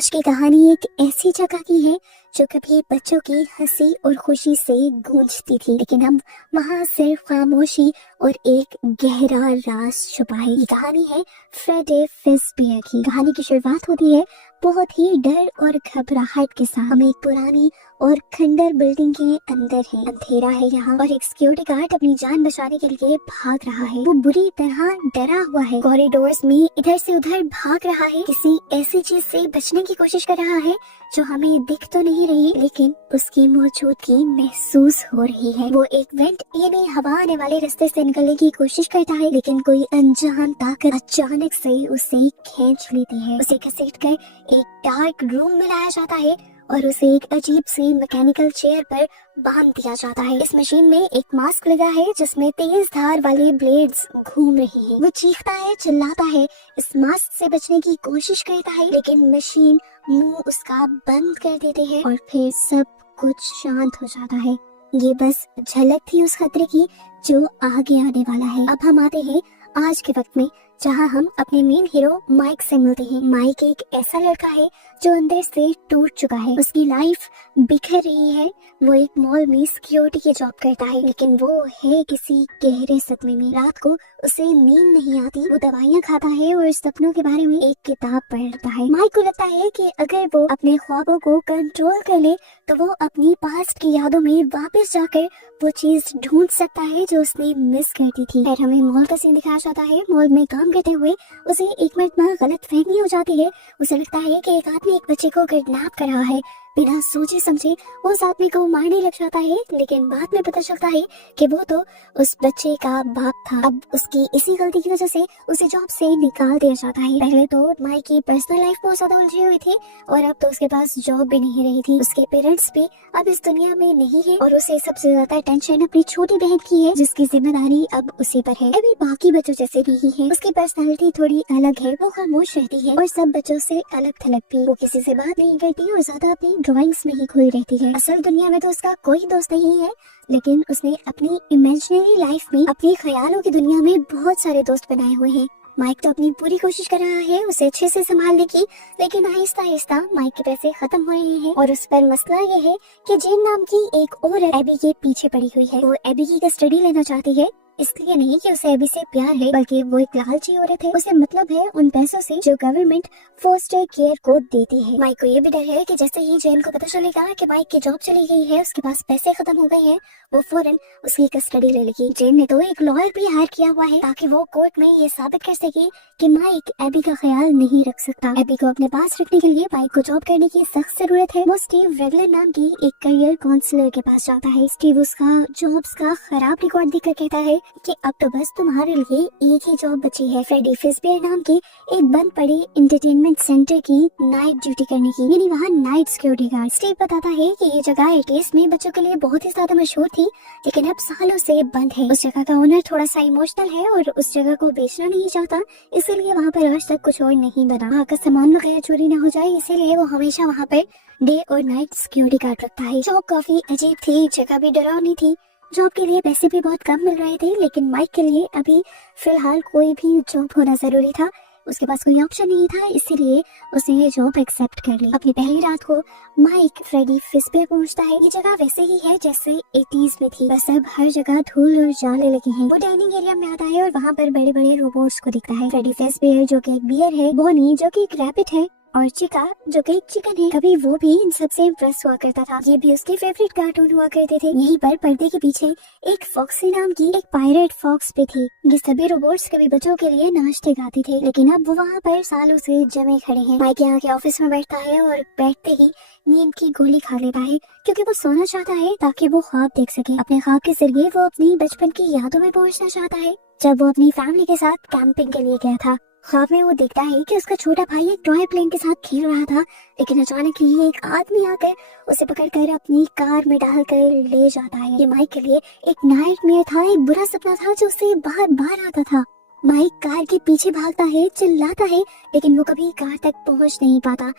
आज की कहानी एक ऐसी जगह की है जो कभी बच्चों की हंसी और खुशी से गूंजती थी, लेकिन अब वहाँ सिर्फ खामोशी और एक गहरा राज छुपा है। ये कहानी है फ्रेडे फिज़बियर की। कहानी की शुरुआत होती है बहुत ही डर और घबराहट के साथ। हम एक पुरानी और खंडर बिल्डिंग के अंदर हैं। अंधेरा है यहाँ और एक सिक्योरिटी गार्ड अपनी जान बचाने के लिए भाग रहा है। वो बुरी तरह डरा हुआ है, कॉरिडोर्स में इधर से उधर भाग रहा है, किसी ऐसी चीज से बचने की कोशिश कर रहा है जो हमें दिख तो नहीं रही लेकिन उसकी मौजूदगी महसूस हो रही है। वो एक वेंट यानी हवा आने वाले रास्ते से निकलने की कोशिश करता है, लेकिन कोई अनजान ताकत अचानक से उसे खींच लेती है। उसे घसीटकर एक डार्क रूम में लाया जाता है और उसे एक अजीब सी मैकेनिकल चेयर पर बांध दिया जाता है। इस मशीन में एक मास्क लगा है जिसमें तेज धार वाले ब्लेड्स घूम रही हैं। वो चीखता है, चिल्लाता है, इस मास्क से बचने की कोशिश करता है, लेकिन मशीन मुंह उसका बंद कर देती है और फिर सब कुछ शांत हो जाता है। ये बस झलक थी उस खतरे की जो आगे आने वाला है। अब हम आते हैं आज के वक्त में, जहाँ हम अपने मेन हीरो माइक से मिलते हैं। माइक एक ऐसा लड़का है जो अंदर से टूट चुका है। उसकी लाइफ बिखर रही है। वो एक मॉल में सिक्योरिटी की जॉब करता है, लेकिन वो है किसी गहरे सदमे में। रात को उसे नींद नहीं आती। वो दवाइयाँ खाता है और सपनों के बारे में एक किताब पढ़ता है। माइक को लगता है कि अगर वो अपने ख्वाबों को कंट्रोल कर ले तो वो अपनी पास्ट की यादों में वापस जाकर वो चीज ढूंढ सकता है जो उसने मिस कर दी थी। फिर हमें मॉल का सीन दिखाया जाता है। मॉल में काम करते हुए उसे एक मिनट में गलतफहमी हो जाती है। उसे लगता है कि एक आदमी एक बच्चे को किडनैप कर रहा है। बिना सोचे समझे उस आदमी को मारने लग जाता है, लेकिन बाद में पता चलता है कि वो तो उस बच्चे का बाप था। अब उसकी इसी गलती की वजह से उसे जॉब से निकाल दिया जाता है। पहले तो माइक की पर्सनल लाइफ बहुत ज्यादा उलझी हुई थी और अब तो उसके पास जॉब भी नहीं रही थी। उसके पेरेंट्स भी अब इस दुनिया में नहीं है और उसे सबसे ज्यादा टेंशन अपनी छोटी बहन की है, जिसकी जिम्मेदारी अब उसी पर है। अभी बाकी बच्चों जैसे नहीं है। उसकी पर्सनैलिटी थोड़ी अलग है। वो खामोश रहती है और सब बच्चों से अलग थलग भी। वो किसी से बात नहीं करती और ज्यादा अपनी ड्राइंग्स में ही खोई रहती है। असल दुनिया में तो उसका कोई दोस्त नहीं है, लेकिन उसने अपनी इमेजिनरी लाइफ में, अपने ख्यालों की दुनिया में बहुत सारे दोस्त बनाए हुए हैं। माइक तो अपनी पूरी कोशिश कर रहा है उसे अच्छे से संभालने की, लेकिन आहिस्ता आहिस्ता माइक के पैसे खत्म हो रहे हैं और उस पर मसला ये है कि जेन नाम की एक और एबी के पीछे पड़ी हुई है। वो एबी की कस्टडी लेना चाहती है, इसलिए नहीं कि उसे एबी से प्यार है, बल्कि वो एक लालची औरत है। उसे मतलब है उन पैसों से जो गवर्नमेंट फोस्टर केयर को देती है। माइक को ये भी डर है कि जैसे ही जेन को पता चलेगा कि माइक की जॉब चली गई है, उसके पास पैसे खत्म हो गए हैं, वो फौरन उसकी कस्टडी ले लेगी। जेन ने तो एक लॉयर भी हायर किया हुआ है ताकि वो कोर्ट में ये साबित कर सके कि माइक एबी का ख्याल नहीं रख सकता। एबी को अपने पास रखने के लिए माइक को जॉब करने की सख्त जरूरत है। वो स्टीव रेगलर नाम की एक करियर काउंसलर के पास जाता है। स्टीव उसका जॉब्स का खराब रिकॉर्ड देखकर कहता है कि अब तो बस तुम्हारे लिए एक ही जॉब बची है, फ्रेडी फिज़बियर नाम की एक बंद पड़े एंटरटेनमेंट सेंटर की नाइट ड्यूटी करने की, यानी वहाँ नाइट सिक्योरिटी गार्ड। स्टीव बताता है कि ये जगह 80s में बच्चों के लिए बहुत ही ज्यादा मशहूर थी, लेकिन अब सालों से बंद है। उस जगह का ओनर थोड़ा सा इमोशनल है और उस जगह को बेचना नहीं चाहता, इसीलिए वहाँ पर आज तक कुछ और नहीं बना। वहाँ का सामान वगैरह चोरी न हो जाए, इसीलिए वो हमेशा वहाँ पर डे और नाइट सिक्योरिटी गार्ड रखता है। जॉब काफी अजीब थी, जगह भी डरावनी थी, जॉब के लिए पैसे भी बहुत कम मिल रहे थे, लेकिन माइक के लिए अभी फिलहाल कोई भी जॉब होना जरूरी था। उसके पास कोई ऑप्शन नहीं था, इसीलिए उसने ये जॉब एक्सेप्ट कर ली। अपनी पहली रात को माइक फ्रेडी फिज़बियर पहुंचता है। ये जगह वैसे ही है जैसे 80s में थी, बस अब हर जगह धूल और जाले लगे हैं। वो डाइनिंग एरिया में आता है और वहाँ पर बड़े बड़े रोबोट्स को दिखता है। फ्रेडी फिज़बियर जो कि एक बियर है, बोनी जो कि एक रैबिट है और चिका जो कि एक चिकन है। कभी वो भी इन सबसे इम्प्रेस हुआ करता था। ये भी उसके फेवरेट कार्टून हुआ करते थे। यहीं पर पर्दे के पीछे एक फॉक्सी नाम की एक पायरेट फॉक्स भी थी। ये सभी रोबोट्स कभी बच्चों के लिए नाश्ते गाते थे, लेकिन अब वो वहाँ पर सालों से जमे खड़े हैं। माइक यहाँ के ऑफिस में बैठता है और बैठते ही नींद की गोली खा लेता है, क्योंकि वो सोना चाहता है ताकि वो ख्वाब देख सके। अपने ख्वाब के जरिए वो अपनी बचपन की यादों में पहुँचना चाहता है, जब वो अपनी फैमिली के साथ कैंपिंग के लिए गया था। ख्वाब में वो देखता है कि उसका छोटा भाई एक टॉय प्लेन के साथ खेल रहा था, लेकिन अचानक ही एक आदमी आकर उसे पकड़कर अपनी कार में डालकर ले जाता है। ये माइक के लिए एक नाइटमेयर था, एक बुरा सपना था जो उसे बार बार आता था। माइक कार के पीछे भागता है, चिल्लाता है, लेकिन वो कभी कार तक पहुंच नहीं पाता।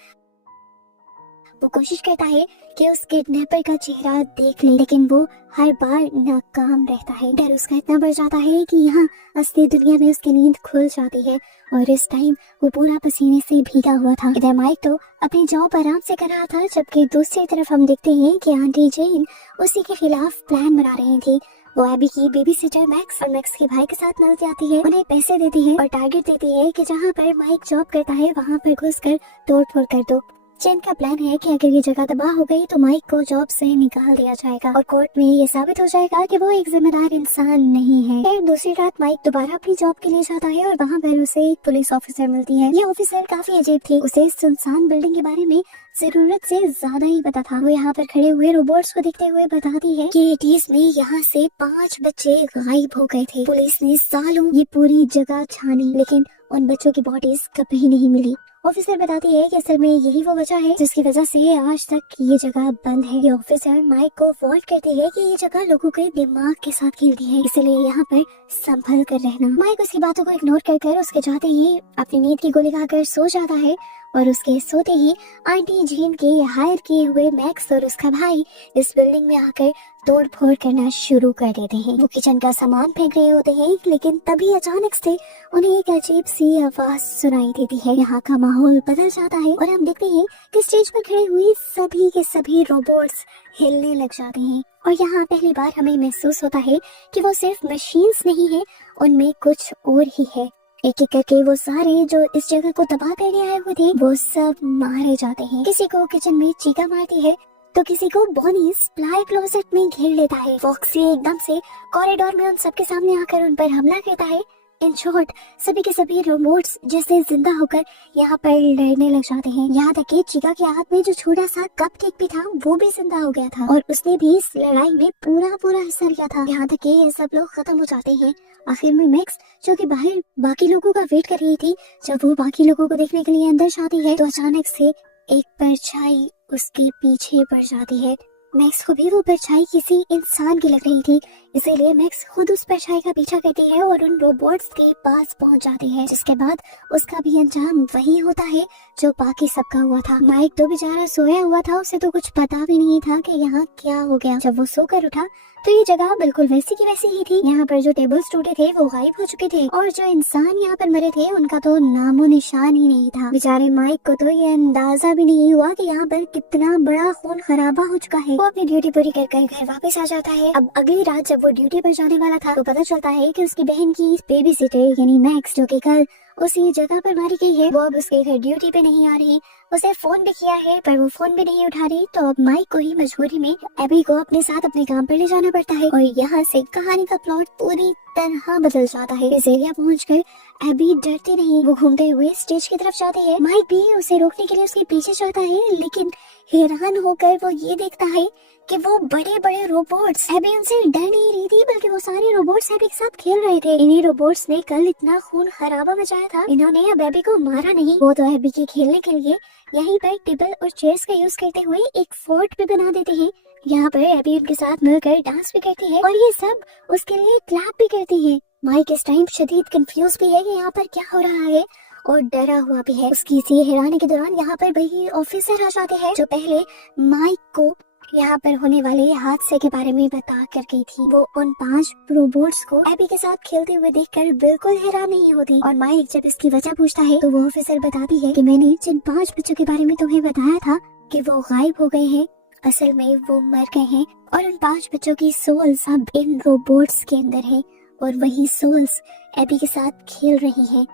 वो कोशिश करता है कि उस किडनैपर का चेहरा देख ले, लेकिन वो हर बार नाकाम रहता है। डर उसका इतना बढ़ जाता है कि यहाँ असली दुनिया में उसकी नींद खुल जाती है और इस टाइम वो पूरा पसीने से भीगा हुआ था। इधर माइक तो अपनी जॉब आराम से कर रहा था, जबकि दूसरी तरफ हम देखते हैं कि आंटी जेन उसी के खिलाफ प्लान बना रही थी। वो एबी की बेबी सिटर मैक्स और मैक्स के भाई के साथ मिल जाती है, उन्हें पैसे देती है और टारगेट देती है कि जहाँ पर माइक जॉब करता है वहाँ पर घुसकर तोड़-फोड़ कर दो। जेन का प्लान है कि अगर ये जगह तबाह हो गई तो माइक को जॉब से निकाल दिया जाएगा और कोर्ट में ये साबित हो जाएगा कि वो एक जिम्मेदार इंसान नहीं है। फिर दूसरी रात माइक दोबारा अपनी जॉब के लिए जाता है और वहाँ पर उसे एक पुलिस ऑफिसर मिलती है। ये ऑफिसर काफी अजीब थी, उसे सुनसान बिल्डिंग के बारे में जरूरत से ज्यादा ही पता था। वो यहाँ पर खड़े हुए रोबोट्स को देखते हुए बताती है कि 80s में यहाँ से 5 बच्चे गायब हो गए थे। पुलिस ने सालों ये पूरी जगह छानी, लेकिन उन बच्चों की बॉडीज कभी नहीं मिली। ऑफिसर बताती है कि असल में यही वो वजह है जिसकी वजह से आज तक ये जगह बंद है। ये ऑफिसर माइक को वार्न करती है कि ये जगह लोगों के दिमाग के साथ खेलती है, इसलिए यहाँ पर संभल कर रहना। माइक उसकी बातों को इग्नोर कर उसके जाते ही अपनी नींद की गोली खाकर सो जाता है और उसके सोते ही आंटी जेन के हायर किए हुए मैक्स और उसका भाई इस बिल्डिंग में आकर तोड़ फोड़ करना शुरू कर देते हैं। वो किचन का सामान फेंक रहे होते हैं, लेकिन तभी अचानक से उन्हें एक अजीब सी आवाज सुनाई देती है। यहाँ का माहौल बदल जाता है और हम देखते हैं कि स्टेज पर खड़े हुए सभी के सभी रोबोट्स हिलने लग जाते हैं और यहाँ पहली बार हमें महसूस होता है कि वो सिर्फ मशीन्स नहीं है, उनमें कुछ और ही है। एक एक करके वो सारे जो इस जगह को तबाह करने आए हुए थे वो सब मारे जाते हैं। किसी को किचन में चीका मारती है तो किसी को बॉनी सप्लाई क्लोजेट में घेर लेता है। फॉक्सी एकदम से कॉरिडोर में उन सबके सामने आकर उन पर हमला करता है। इन शॉर्ट सभी के सभी रोबोट्स जैसे जिंदा होकर यहाँ पर लड़ने लग जाते हैं। यहाँ तक कि चिका के हाथ में जो छोटा सा कप केक भी था वो भी जिंदा हो गया था और उसने भी इस लड़ाई में पूरा हिस्सा लिया था। यहाँ तक कि ये सब लोग खत्म हो जाते हैं। आखिर में मैक्स जो कि बाहर बाकी लोगों का वेट कर रही थी, जब वो बाकी लोगों को देखने के लिए अंदर जाती है तो अचानक से एक परछाई उसके पीछे पड़ जाती है। मैक्स को भी वो परछाई किसी इंसान की लग रही थी, इसीलिए मैक्स खुद उस परछाई का पीछा करती है और उन रोबोट्स के पास पहुंच जाती है, जिसके बाद उसका भी अंजाम वही होता है जो बाकी सबका हुआ था। माइक तो बेचारा सोया हुआ था, उसे तो कुछ पता भी नहीं था कि यहाँ क्या हो गया। जब वो सोकर उठा तो ये जगह बिल्कुल वैसी की वैसी ही थी। यहाँ पर जो टेबल्स टूटे थे वो गायब हो चुके थे और जो इंसान यहाँ पर मरे थे उनका तो नामो निशान ही नहीं था। बेचारे माइक को तो ये अंदाजा भी नहीं हुआ कि यहाँ पर कितना बड़ा खून खराबा हो चुका है। वो अपनी ड्यूटी पूरी कर घर वापस आ जाता है। अब अगली रात जब वो ड्यूटी पर जाने वाला था तो पता चलता है कि उसकी बहन की बेबी सिटर यानी मैक्स जो कि कल उसी जगह पर मारी गई है, वो अब उसके घर ड्यूटी पे नहीं आ रही। उसे फोन भी किया है पर वो फोन भी नहीं उठा रही, तो अब माइक को ही मजबूरी में एबी को अपने साथ अपने काम पर ले जाना पड़ता है और यहाँ से कहानी का प्लॉट पूरी तरह बदल जाता है। इस एरिया पहुंचकर एबी डरती नहीं, वो घूमते हुए स्टेज की तरफ जाती है। माइक भी उसे रोकने के लिए उसके पीछे जाता है, लेकिन हैरान होकर वो ये देखता है कि वो बड़े बड़े रोबोट्स एबी उनसे डर नहीं रही थी, बल्कि वो सारे रोबोट्स एबी के साथ खेल रहे थे। इन्हीं रोबोट्स ने कल इतना खून खराबा मचाया था, इन्होंने अब एबी को मारा नहीं। वो तो एबी के खेलने के लिए यहीं पर टेबल और चेयर्स का यूज करते हुए एक फोर्ट भी बना देते हैं। यहाँ पर एबी उनके साथ मिलकर डांस भी करती है और ये सब उसके लिए क्लैप भी करती है। माइक इस टाइम शदीद कंफ्यूज भी है कि यहाँ पर क्या हो रहा है और डरा हुआ भी है। उसकी इसी हैरानी के दौरान यहाँ पर वही ऑफिसर आ जाते हैं जो पहले माइक को यहाँ पर होने वाले हादसे के बारे में बता कर गई थी। वो उन 5 रोबोट्स को एबी के साथ खेलते हुए देखकर बिल्कुल हैरान नहीं होती और माइक जब इसकी वजह पूछता है तो वो ऑफिसर बताती है कि मैंने जिन 5 बच्चों के बारे में तुम्हें बताया था कि वो गायब हो गए हैं, असल में वो मर गए हैं और उन 5 बच्चों की सोल्स अब इन रोबोट्स के अंदर है और वही सोल्स एबी के साथ खेल रही हैं।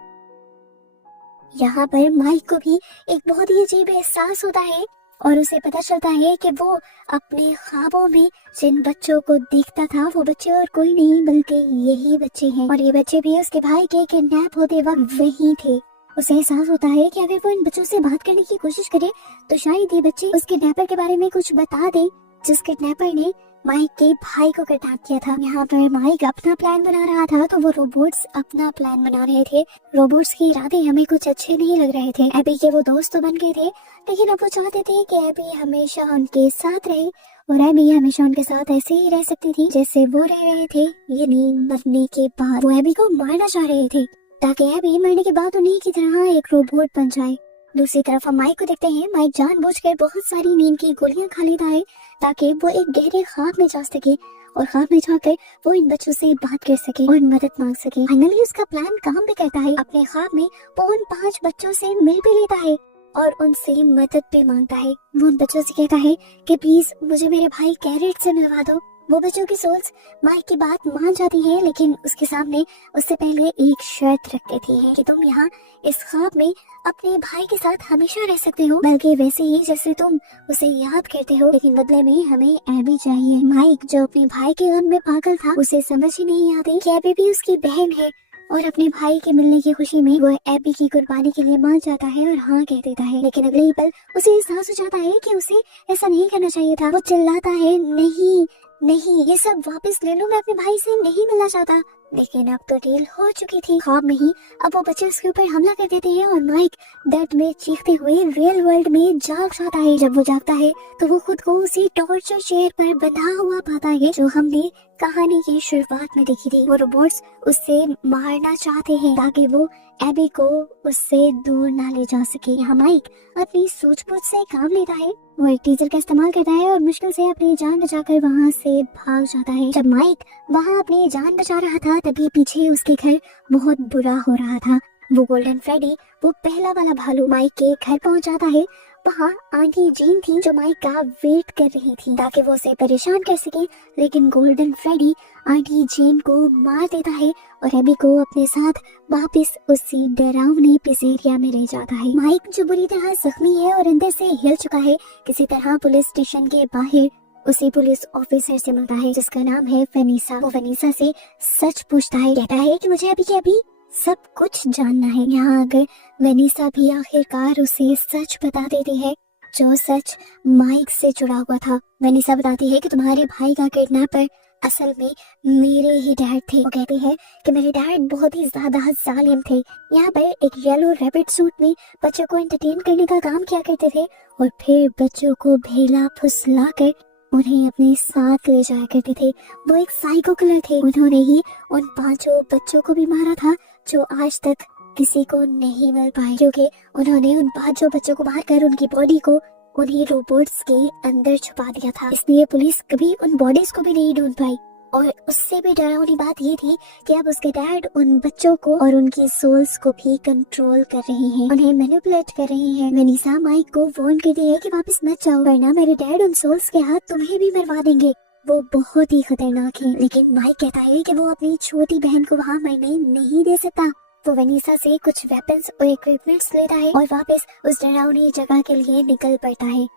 यहाँ पर माइक को भी एक बहुत ही अजीब एहसास होता है और उसे पता चलता है कि वो अपने ख्वाबों में जिन बच्चों को देखता था वो बच्चे और कोई नहीं बल्कि यही बच्चे हैं और ये बच्चे भी उसके भाई के किडनैप होते वक्त वही थे। उसे एहसास होता है कि अगर वो इन बच्चों से बात करने की कोशिश करे तो शायद ये बच्चे उस किडनैपर के बारे में कुछ बता दे जिस किडनैपर ने माइक के भाई को किडनैप किया था। यहाँ पर माइक अपना प्लान बना रहा था तो वो रोबोट्स अपना प्लान बना रहे थे। रोबोट्स के इरादे हमें कुछ अच्छे नहीं लग रहे थे। एबी के वो दोस्त तो बन गए थे, लेकिन अब वो चाहते थे कि एबी हमेशा उनके साथ रहे और एबी हमेशा उनके साथ ऐसे ही रह सकती थी जैसे वो रह रहे थे, यानी मरने के बाद। वो एबी को मारना चाह रहे थे ताकि एबी मरने के बाद उन्हीं की तरह एक रोबोट बन जाए। दूसरी तरफ हम माइक को देखते हैं। माइक जानबूझकर बहुत सारी नींद की गोलियां खा लेता है ताकि वो एक गहरे ख्वाब में जा सके और ख्वाब में जाकर वो इन बच्चों से बात कर सके और मदद मांग सके। फाइनली उसका प्लान काम भी करता है। अपने ख्वाब में वो उन 5 बच्चों से मिल भी लेता है और उनसे मदद भी मांगता है। वो उन बच्चों से कहता है कि प्लीज मुझे मेरे भाई कैरेट से मिलवा दो। वो बच्चों की सोल्स माइक की बात मान जाती है, लेकिन उसके सामने उससे पहले एक शर्त रख देती है कि तुम यहाँ इस ख्वाब में अपने भाई के साथ हमेशा रह सकते हो, बल्कि वैसे ही जैसे तुम उसे याद करते हो, लेकिन बदले में हमें एबी चाहिए। माइक जो अपने भाई के गम में पागल था, उसे समझ ही नहीं आती कि एबी भी उसकी बहन है और अपने भाई के मिलने की खुशी में वो एबी की कुर्बानी के लिए मान जाता है और हाँ कह देता है। लेकिन अगले ही पल उसे एहसास हो जाता है कि उसे ऐसा नहीं करना चाहिए था। वो चिल्लाता है, नहीं नहीं, ये सब वापस ले लो, मैं अपने भाई से नहीं मिलना चाहता। लेकिन अब तो डील हो चुकी थी। ख्वाब में ही अब वो बच्चे उसके ऊपर हमला कर देते हैं और माइक दर्द में चीखते हुए रियल वर्ल्ड में जाग जाता है। जब वो जागता है तो वो खुद को उसी टॉर्चर चेयर पर बंधा हुआ पाता है जो हमने कहानी की शुरुआत में देखी थी। वो रोबोट्स उससे मारना चाहते हैं ताकि वो एबी को उससे दूर ना ले जा सके। यहाँ माइक अपनी सूझबूझ से काम लेता है। वो एक टीजर का इस्तेमाल करता है और मुश्किल से अपनी जान बचाकर वहाँ से भाग जाता है। जब माइक वहाँ अपनी जान बचा रहा था तभी पीछे उसके घर बहुत बुरा हो रहा था। वो गोल्डन फ्रेडी, वो पहला वाला भालू, माइक के घर पहुँच जाता है। वहाँ आंटी जीन थी जो माइक का वेट कर रही थी ताकि वो उसे परेशान कर सके, लेकिन गोल्डन फ्रेडी आंटी जीन को मार देता है और एबी को अपने साथ वापस उसी डरावनी पिज़ेरिया में ले जाता है। माइक जो बुरी तरह जख्मी है और अंदर से हिल चुका है, किसी तरह पुलिस स्टेशन के बाहर उसी पुलिस ऑफिसर से मिलता है जिसका नाम है वेनिसा। वो वेनिसा से सच पूछता है, कहता है कि मुझे अभी के अभी सब कुछ जानना है। यहाँ अगर वेनिसा भी आखिरकार उसे सच बता देती है, जो सच माइक से जुड़ा हुआ था। वेनिसा बताती है कि तुम्हारे भाई का किडनैपर असल में मेरे ही डैड थे। वो कहती है कि मेरे डैड बहुत ही ज्यादा जालिम थे। यहाँ पर एक येलो रैबिट सूट में बच्चों को एंटरटेन करने का काम किया करते थे और फिर बच्चों को भेला फुसला कर उन्हें अपने साथ ले जाया करते थे। वो एक साइको किलर थे। उन्होंने ही उन 5 बच्चों को भी मारा था जो आज तक किसी को नहीं मिल पाए, क्योंकि उन्होंने उन 5 बच्चों को मारकर उनकी बॉडी को उन्हीं रोबोट्स के अंदर छुपा दिया था। इसलिए पुलिस कभी उन बॉडीज को भी नहीं ढूंढ पाई। और उससे भी डरावनी बात ये थी कि अब उसके डैड उन बच्चों को और उनकी सोल्स को भी कंट्रोल कर रहे हैं, उन्हें मैनिपुलेट कर रहे हैं। वेनिसा माइक को वार्न करती है कि वापस मत जाओ, वरना मेरे डैड उन सोल्स के हाथ तुम्हें भी मरवा देंगे। वो बहुत ही खतरनाक है, लेकिन माइक कहता है कि वो अपनी छोटी बहन को वहाँ मरने नहीं दे सकता। वो वेनिसा से कुछ वेपन्स और इक्विपमेंट्स लेता है और वापस उस डरावनी जगह के लिए निकल पड़ता है।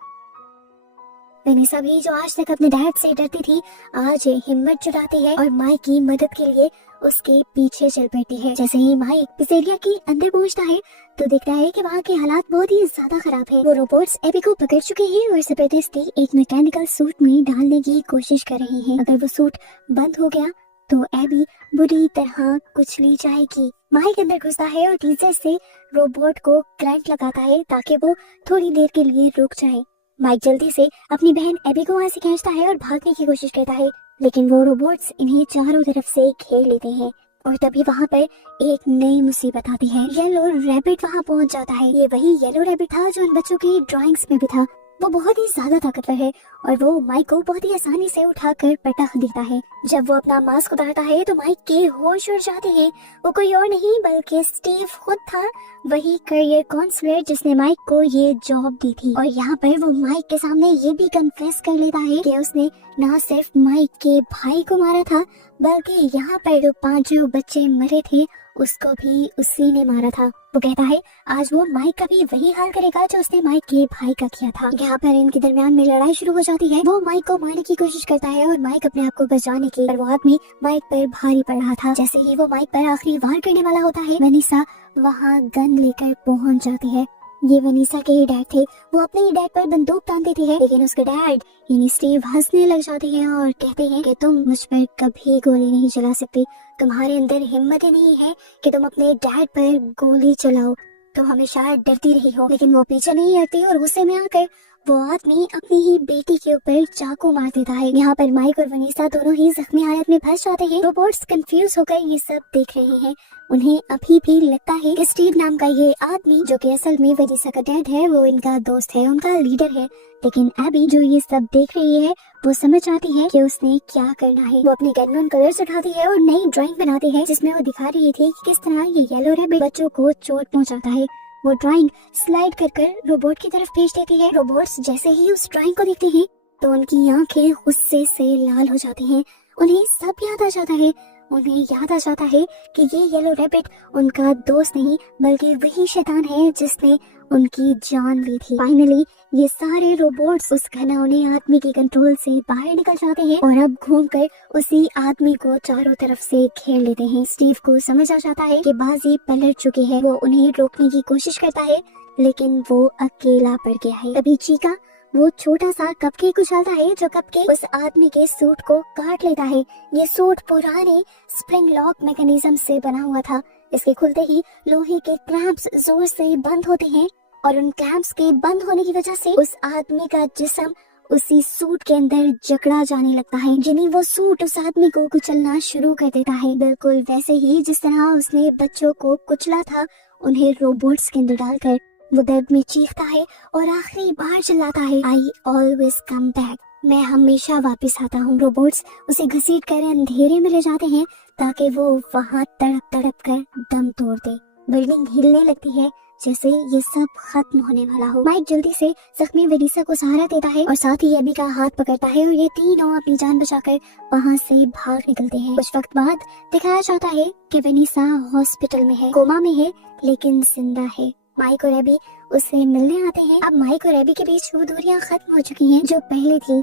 वेनिसा भी जो आज तक अपने डैड से डरती थी, आज हिम्मत जुटाती है और माइक की मदद के लिए उसके पीछे चल पड़ती है। जैसे ही माइक पिज़ेरिया के अंदर पहुंचता है तो देखता है कि वहाँ के हालात बहुत ही ज्यादा खराब है। वो रोबोट्स एबी को पकड़ चुके हैं और जबरदस्ती एक मैकेनिकल सूट में डालने की कोशिश कर रहे हैं। अगर वो सूट बंद हो गया तो एबी बुरी तरह कुचली जाएगी। माइक अंदर घुसता है और टीजर से रोबोट को करंट लगाता है ताकि वो थोड़ी देर के लिए रुक जाए। माइक जल्दी से अपनी बहन एबी को वहाँ से खींचता है और भागने की कोशिश करता है, लेकिन वो रोबोट्स इन्हें चारों तरफ से घेर लेते हैं। और तभी वहाँ पर एक नई मुसीबत आती है। येलो रैबिट वहाँ पहुँच जाता है। ये वही येलो रैबिट था जो इन बच्चों की ड्राइंग्स में भी था। वो बहुत ही ज्यादा ताकतवर है और वो माइक को बहुत ही आसानी से उठाकर पटक देता है। जब वो अपना मास्क उतारता है तो माइक के होश उड़ जाते हैं। वो कोई और नहीं बल्कि स्टीव खुद था, वही करियर काउंसलर जिसने माइक को ये जॉब दी थी। और यहाँ पर वो माइक के सामने ये भी कन्फेस कर लेता है कि उसने न सिर्फ माइक के भाई को मारा था, बल्कि यहाँ पर जो 5 बच्चे मरे थे उसको भी उसी ने मारा था। वो कहता है आज वो माइक का भी वही हाल करेगा जो उसने माइक के भाई का किया था। यहाँ पर इनके दरमियान में लड़ाई शुरू हो जाती है। वो माइक को मारने की कोशिश करता है और माइक अपने आप को बचाने की, पर वो आदमी माइक पर भारी पड़ रहा था। जैसे ही वो माइक पर आखिरी वार करने वाला होता है, वेनिसा वहाँ गन लेकर पहुँच जाती है। ये वेनिसा के ही डैड थे। वो अपने ही डैड पर बंदूक तान देती है, लेकिन उसके डैड यानी स्टीव हंसने लग जाते हैं और कहते हैं कि तुम मुझ पर कभी गोली नहीं चला सकती। तुम्हारे अंदर हिम्मत ही नहीं है कि तुम अपने डैड पर गोली चलाओ। तुम हमेशा डरती रही हो। लेकिन वो पीछे नहीं हटती और गुस्से में आकर वो आदमी अपनी ही बेटी के ऊपर चाकू मार देता है। यहाँ पर माइक और वनीसा दोनों ही जख्मी हालत में फंस जाते हैं। रोबोट्स कंफ्यूज होकर ये सब देख रहे हैं। उन्हें अभी भी लगता है कि स्टीव नाम का ये आदमी, जो कि असल में वनीसा का डैड है, वो इनका दोस्त है, उनका लीडर है। लेकिन एबी जो ये सब देख रही है वो समझ आती है कि उसने क्या करना है। वो अपनी गन में कलर्स उठाती है और नई ड्राइंग बनाती है, जिसमें वो दिखा रही थी कि किस तरह ये येलो रैबिट बच्चों को चोट पहुंचाता है। वो ड्राइंग स्लाइड कर कर रोबोट की तरफ भेज देती है। रोबोट्स जैसे ही उस ड्राइंग को देखते हैं तो उनकी आंखें गुस्से से लाल हो जाती हैं। उन्हें सब याद आ जाता है। उन्हें याद आ जाता है कि ये येलो रैबिट उनका दोस्त नहीं बल्कि वही शैतान है जिसने उनकी जान ली थी। फाइनली ये सारे रोबोट्स उस घिनौने आदमी के कंट्रोल से बाहर निकल जाते हैं और अब घूमकर उसी आदमी को चारों तरफ से घेर लेते हैं। स्टीव को समझ आ जाता है कि बाजी पलट चुकी है। वो उन्हें रोकने की कोशिश करता है लेकिन वो अकेला पड़ गया है। तभी चीका वो छोटा सा कपकेक उछालता है जो कपकेक उस आदमी के सूट को काट लेता है। ये सूट पुराने स्प्रिंग लॉक मैकेनिज्म से बना हुआ था। इसके खुलते ही लोहे के क्लैंप्स जोर से बंद होते हैं और उन क्लैंप्स के बंद होने की वजह से उस आदमी का जिस्म उसी सूट के अंदर जकड़ा जाने लगता है। जिन्हें वो सूट उस आदमी को कुचलना शुरू कर देता है, बिल्कुल वैसे ही जिस तरह उसने बच्चों को कुचला था। उन्हें रोबोट्स के अंदर डालकर वो दर्द में चीखता है और आखिरी बार चिल्लाता है, आई ऑलवेज कम बैक, मैं हमेशा वापस आता हूँ। रोबोट्स उसे घसीट कर अंधेरे में ले जाते हैं ताकि वो वहाँ तड़प तड़प कर दम तोड़ दे। बिल्डिंग हिलने लगती है जैसे ये सब खत्म होने वाला हो। माइक जल्दी से जख्मी वनीसा को सहारा देता है और साथ ही एबी का हाथ पकड़ता है और ये तीनों अपनी जान बचाकर वहाँ से भाग निकलते हैं। कुछ वक्त बाद दिखाया जाता है कि वनीसा हॉस्पिटल में है, कोमा में है लेकिन जिंदा है। माइक और एबी उससे मिलने आते हैं। अब माइक और एबी के बीच वो दूरियां खत्म हो चुकी हैं जो पहले थी।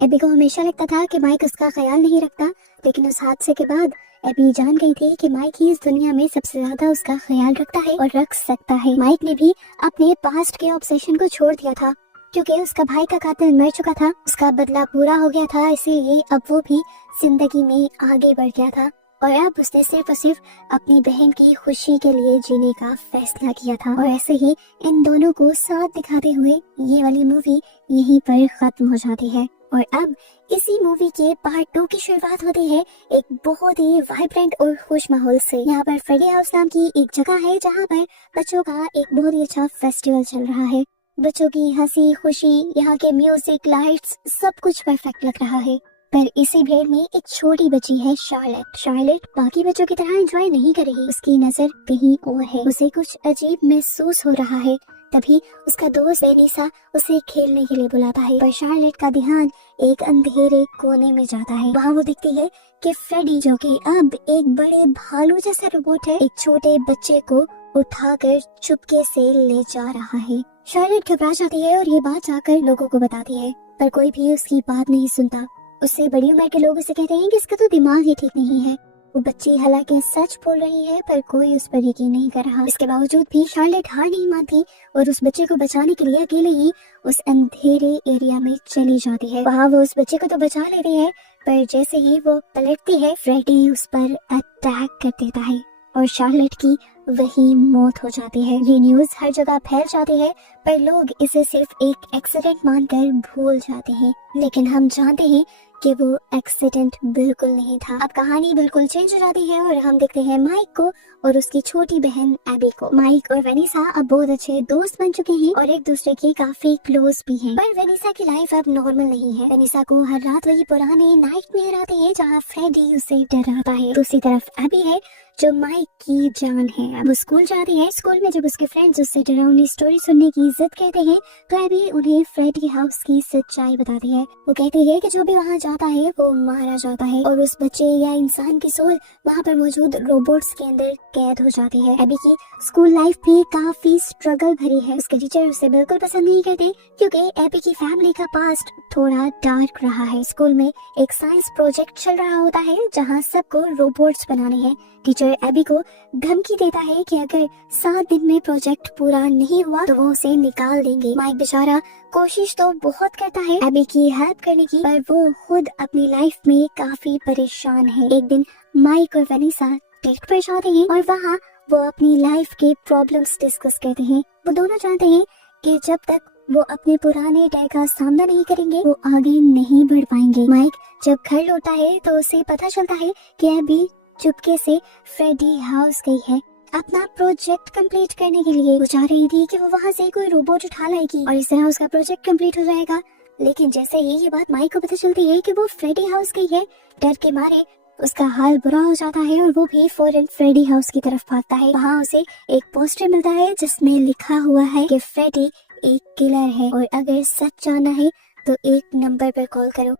एबी को हमेशा लगता था कि माइक उसका ख्याल नहीं रखता, लेकिन उस हादसे के बाद एबी जान गई थी कि माइक ही इस दुनिया में सबसे ज्यादा उसका ख्याल रखता है और रख सकता है। माइक ने भी अपने पास्ट के ऑब्सेशन को छोड़ दिया था क्योंकि उसका भाई का कातिल मर चुका था, उसका बदला पूरा हो गया था, इसीलिए अब वो भी जिंदगी में आगे बढ़ गया था और अब उसने सिर्फ और सिर्फ अपनी बहन की खुशी के लिए जीने का फैसला किया था। और ऐसे ही इन दोनों को साथ दिखाते हुए ये वाली मूवी यहीं पर खत्म हो जाती है और अब इसी मूवी के पार्ट 2 की शुरुआत होती है एक बहुत ही वाइब्रेंट और खुश माहौल से। यहाँ पर फ्रेडी हाउस नाम की एक जगह है जहाँ पर बच्चों का एक बहुत ही अच्छा फेस्टिवल चल रहा है। बच्चों की हंसी खुशी, यहाँ के म्यूजिक, लाइट्स, सब कुछ परफेक्ट लग रहा है। पर इसी भीड़ में एक छोटी बच्ची है शार्लेट। शार्लेट बाकी बच्चों की तरह एंजॉय नहीं कर रही, उसकी नजर कहीं और है। उसे कुछ अजीब महसूस हो रहा है। तभी उसका दोस्त वेनिसा उसे खेलने के लिए बुलाता है, पर शार्लेट का ध्यान एक अंधेरे कोने में जाता है। वहाँ वो देखती है कि फ्रेडी, जो कि अब एक बड़े भालू जैसा रोबोट है, एक छोटे बच्चे को उठाकर चुपके से ले जा रहा है। शार्लेट घबरा जाती है और ये बात जाकर लोगों को बताती है, पर कोई भी उसकी बात नहीं सुनता। उससे बड़ी उम्र के लोग उसे कहते हैं कि इसका तो दिमाग ही ठीक नहीं है। वो बच्ची हालांकि सच बोल रही है पर कोई उस पर यकीन नहीं कर रहा। इसके बावजूद भी शार्लेट हार नहीं मानती और उस बच्चे को बचाने के लिए अकेले ही उस अंधेरे एरिया में चली जाती है। वहाँ वो उस बच्चे को तो बचा लेती है, पर जैसे ही वो पलटती है फ्रेडी उस पर अटैक कर देता है और शार्लेट की वही मौत हो जाती है। ये न्यूज हर जगह फैल जाती है पर लोग इसे सिर्फ एक एक्सीडेंट मानकर भूल जाते हैं, लेकिन हम जानते हैं कि वो एक्सीडेंट बिल्कुल नहीं था। अब कहानी बिल्कुल चेंज हो जाती है और हम देखते हैं माइक को और उसकी छोटी बहन एबी को। माइक और वेनिसा अब बहुत अच्छे दोस्त बन चुके हैं और एक दूसरे के काफी क्लोज भी हैं। पर वेनिसा की लाइफ अब नॉर्मल नहीं है। वेनिसा को हर रात वही पुराने नाइटमेयर आते हैं जहाँ फ्रेडी उसे डराता है। दूसरी तरफ एबी है जो माइक की जान है। अब वो स्कूल जाती है। स्कूल में जब उसके फ्रेंड्स उससे डरावनी स्टोरी सुनने की जिद करते हैं तो एबी उन्हें फ्रेडी हाउस की सच्चाई बताती है। वो कहती है कि जो भी वहाँ जाता है वो मारा जाता है और उस बच्चे या इंसान की सोल वहाँ पर मौजूद रोबोट्स के अंदर कैद हो जाती है। एबी की स्कूल लाइफ भी काफी स्ट्रगल भरी है। उसके टीचर उसे बिल्कुल पसंद नहीं करते क्योंकि एबी की फैमिली का पास्ट थोड़ा डार्क रहा है। स्कूल में एक साइंस प्रोजेक्ट चल रहा होता है जहाँ सबको रोबोट्स बनाने हैं। टीचर एबी को धमकी देता है कि अगर 7 दिन में प्रोजेक्ट पूरा नहीं हुआ तो वो उसे निकाल देंगे। माइक बेचारा कोशिश तो बहुत करता है एबी की हेल्प करने की, पर वो खुद अपनी लाइफ में काफी परेशान है। एक दिन माइक और वेनिसा डेट पर जाते हैं और वहाँ वो अपनी लाइफ के प्रॉब्लम्स डिस्कस करते हैं। वो दोनों जानते हैं कि जब तक वो अपने पुराने डर का सामना नहीं करेंगे, वो आगे नहीं बढ़ पाएंगे। माइक जब घर लौटा है तो उसे पता चलता है कि एबी चुपके से फ्रेडी हाउस गई है अपना प्रोजेक्ट कंप्लीट करने के लिए। वो चाह रही थी कि वो वहाँ से कोई रोबोट उठा लाएगी और इस तरह उसका प्रोजेक्ट कंप्लीट हो जाएगा। लेकिन जैसे ही ये बात माइक को पता चलती है कि वो फ्रेडी हाउस गई है, डर के मारे उसका हाल बुरा हो जाता है और वो भी फौरन फ्रेडी हाउस की तरफ भागता है। वहाँ उसे एक पोस्टर मिलता है जिसमें लिखा हुआ है कि फ्रेडी एक किलर है और अगर सच जानना है तो एक नंबर पर कॉल करो।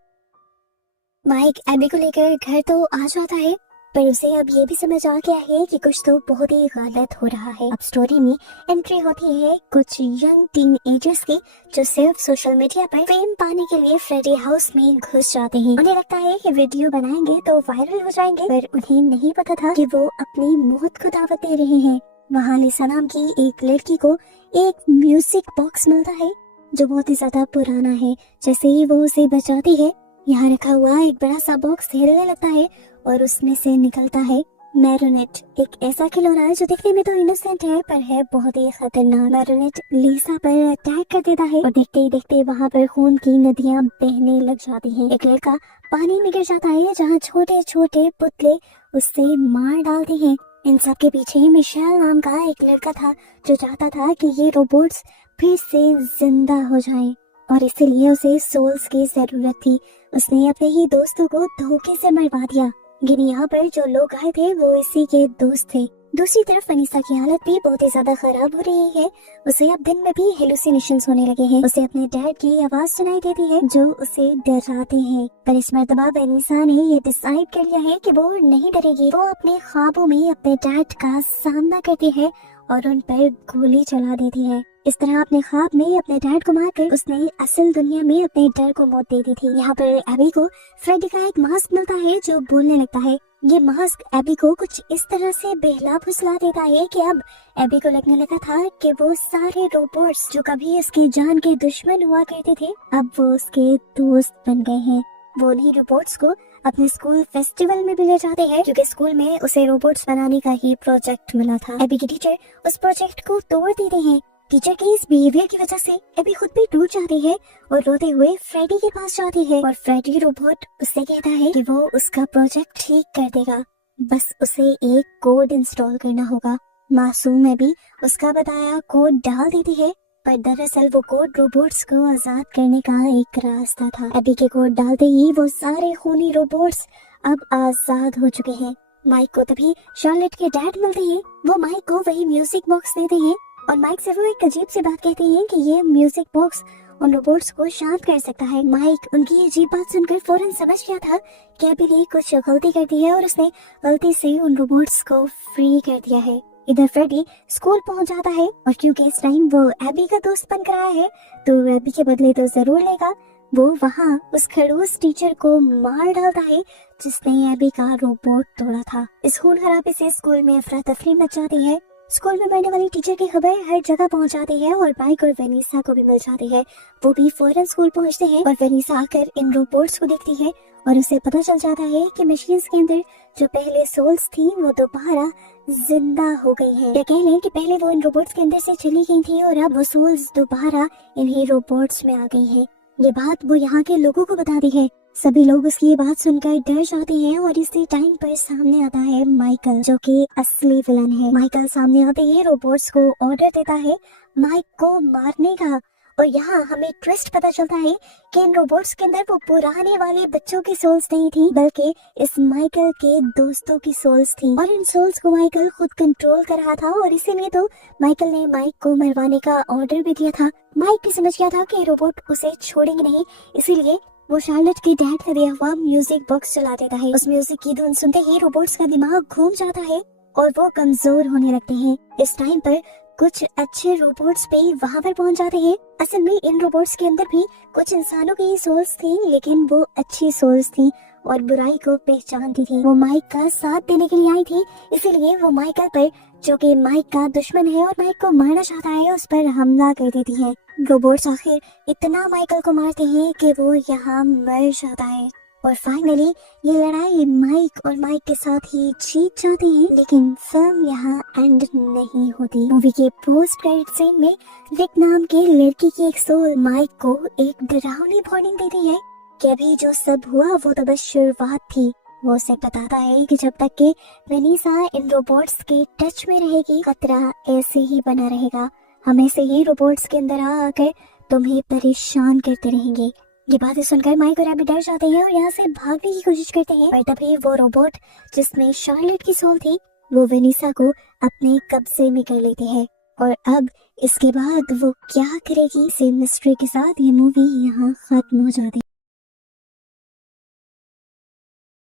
माइक एबी को लेकर घर तो आ जाता है, पर उसे अब ये भी समझ आ गया है कि कुछ तो बहुत ही गलत हो रहा है। अब स्टोरी में एंट्री होती है कुछ यंग टीन एजर्स की, जो सिर्फ सोशल मीडिया पर फेम पाने के लिए फ्रेडी हाउस में घुस जाते हैं। उन्हें लगता है कि वीडियो बनाएंगे तो वायरल हो जाएंगे, पर उन्हें नहीं पता था कि वो अपनी मौत को दावत दे रहे हैं। वहाँ लिसा नाम की एक लड़की को एक म्यूजिक बॉक्स मिलता है जो बहुत ही ज्यादा पुराना है। जैसे ही वो उसे बचाती है, यहाँ रखा हुआ एक बड़ा सा बॉक्स हिलने लगता है और उसमें से निकलता है मैरोनेट, एक ऐसा खिलौना है जो दिखने में तो इनोसेंट है पर है बहुत ही खतरनाक। मैरोनेट लिसा पर अटैक कर देता है और देखते ही देखते वहाँ पर खून की नदियाँ बहने लग जाती हैं। एक लड़का पानी में गिर जाता है जहाँ छोटे छोटे पुतले उससे मार डालते हैं। इन सब के पीछे मिशेल नाम का एक लड़का था जो चाहता था कि ये रोबोट्स फिर से जिंदा हो जाएं और इसीलिए उसे सोल्स की जरूरत थी। उसने अपने ही दोस्तों को धोखे से मरवा दिया, लेकिन यहाँ पर जो लोग आए थे वो इसी के दोस्त थे। दूसरी तरफ अनीसा की हालत भी बहुत ही ज्यादा खराब हो रही है। उसे अब दिन में भी हेलुसिनेशंस होने लगे हैं। उसे अपने डैड की आवाज सुनाई देती है जो उसे डराते हैं, पर इस मर्तबा अनीसा ने ये डिसाइड कर लिया है कि वो नहीं डरेगी। वो अपने ख्वाबों में अपने डैड का सामना करती है और उन पर गोली चला देती है। इस तरह अपने ख्वाब में अपने डैड को मारकर उसने असल दुनिया में अपने डर को मौत दे दी थी। यहाँ पर एबी को फ्रेडी का एक मास्क मिलता है जो बोलने लगता है। ये मास्क एबी को कुछ इस तरह से बहला फुसला देता है कि अब एबी को लगने लगा था कि वो सारे रोबोट्स जो कभी इसकी जान के दुश्मन हुआ करते थे अब वो उसके दोस्त बन गए हैं। वो उन्हीं रोबोट्स को अपने स्कूल फेस्टिवल में भी ले जाते हैं क्योंकि स्कूल में उसे रोबोट्स बनाने का ही प्रोजेक्ट मिला था। एबी की टीचर उस प्रोजेक्ट को तोड़ देते हैं। टीचर के इस बिहेवियर की वजह से एबी खुद भी टूट जाती है और रोते हुए फ्रेडी के पास जाती है और फ्रेडी रोबोट उससे कहता है कि वो उसका प्रोजेक्ट ठीक कर देगा, बस उसे एक कोड इंस्टॉल करना होगा। मासूम एबी उसका बताया कोड डाल देती है, पर दरअसल वो कोड रोबोट्स को आजाद करने का एक रास्ता था। एबी के कोड डालते ही वो सारे खूनी रोबोट्स अब आजाद हो चुके हैं। माइक को तभी शार्लेट के डैड मिलते हैं। वो माइक को वही म्यूजिक बॉक्स देते हैं और माइक से वो एक अजीब सी बात कहते हैं कि ये म्यूजिक बॉक्स उन रोबोट्स को शांत कर सकता है। माइक उनकी अजीब बात सुनकर फौरन समझ गया था कि एबी ने कुछ गलती कर दी है और उसने गलती से उन रोबोट्स को फ्री कर दिया है। इधर फ्रेडी स्कूल पहुंच जाता है और क्योंकि इस टाइम वो एबी का दोस्त बनकर आया है तो एबी के बदले तो जरूर लेगा। वो वहाँ उस खड़ूस टीचर को मार डालता है जिसने एबी का रोबोट तोड़ा था। इस खून खराबे से स्कूल में अफरा तफरी मच जाती है। स्कूल में मरने वाली टीचर की खबर हर जगह पहुंच जाती है और माइक और वेनिसा को भी मिल जाती है। वो भी फौरन स्कूल पहुंचते हैं और वेनिसा आकर इन रोबोट्स को देखती है और उसे पता चल जाता है कि मशीन्स के अंदर जो पहले सोल्स थी वो दोबारा जिंदा हो गई हैं। या कह लें कि पहले वो इन रोबोट्स के अंदर से चली गई थी और अब वो सोल्स दोबारा इन्हीं रोबोट्स में आ गई हैं। ये बात वो यहाँ के लोगों को बता दी है। सभी लोग उसकी ये बात सुनकर डर जाते हैं और इसी टाइम पर सामने आता है माइकल जो कि असली विलन है। माइकल सामने आते ही रोबोट्स को ऑर्डर देता है माइक को मारने का और यहाँ हमें ट्विस्ट पता चलता है कि इन रोबोट्स के अंदर वो पुराने वाले बच्चों की सोल्स नहीं थी बल्कि इस माइकल के दोस्तों की सोल्स थी और इन सोल्स को माइकल खुद कंट्रोल कर रहा था और इसीलिए तो माइकल ने माइक को मरवाने का ऑर्डर भी दिया था। माइक भी समझ गया था कि रोबोट उसे छोड़ेंगे नहीं, इसीलिए वो शार्लेट के डैड का दिया हुआ म्यूजिक बॉक्स चला देता है। उस म्यूजिक की धुन सुनते ही रोबोट्स का दिमाग घूम जाता है और वो कमजोर होने लगते हैं। इस टाइम पर कुछ अच्छे रोबोट्स भी वहाँ पर पहुँच जाते हैं। असल में इन रोबोट्स के अंदर भी कुछ इंसानों की सोल्स थी लेकिन वो अच्छी सोल्स थी और बुराई को पहचानती थी। वो माइक का साथ देने के लिए आई थी, इसीलिए वो माइकल पर जो कि माइक का दुश्मन है और माइक को मारना चाहता है उस पर हमला कर देती है। रोबोट्स आखिर इतना माइकल को मारते हैं कि वो यहाँ मर जाता है। और फाइनली ये लड़ाई माइक और माइक के साथ ही जीत जाते हैं। लेकिन फिल्म यहाँ एंड नहीं होती। मूवी के पोस्ट क्रेडिट सीन में विक नाम के लड़की की एक सोल माइक को एक डरावनी वार्निंग देती है कि अभी जो सब हुआ वो तो बस शुरुआत थी। वो उसे बताता है कि जब तक कि वेनिसा इन रोबोट्स के टच में रहेगी खतरा ऐसे ही बना रहेगा, हमेशा ही रोबोट्स के अंदर आकर तुम्हें परेशान करते रहेंगे। ये बातें सुनकर माइक और एबी डर जाते हैं और यहाँ से भागने की कोशिश करते हैं, पर तभी वो रोबोट जिसमें शार्लेट की सोल थी वो वेनिसा को अपने कब्जे में कर लेती है। और अब इसके बाद वो क्या करेगी, इसी मिस्ट्री के साथ ये मूवी यहाँ खत्म हो जाती है।